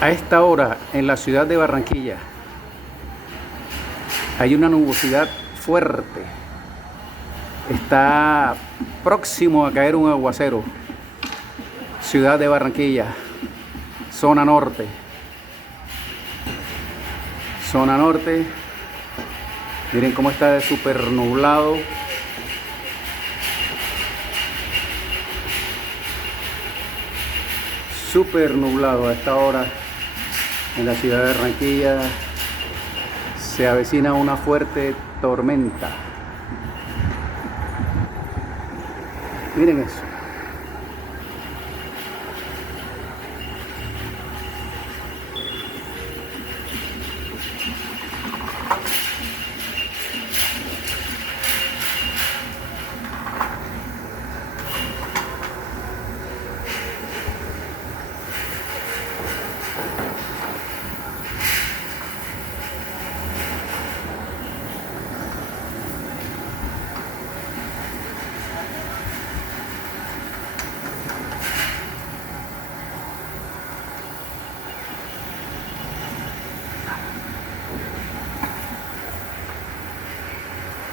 A esta hora en la ciudad de Barranquilla hay una nubosidad fuerte. Está próximo a caer un aguacero. Ciudad de Barranquilla, zona norte. Zona norte. Miren cómo está de súper nublado. Súper nublado a esta hora en la ciudad de Barranquilla. Se avecina una fuerte tormenta. Miren eso.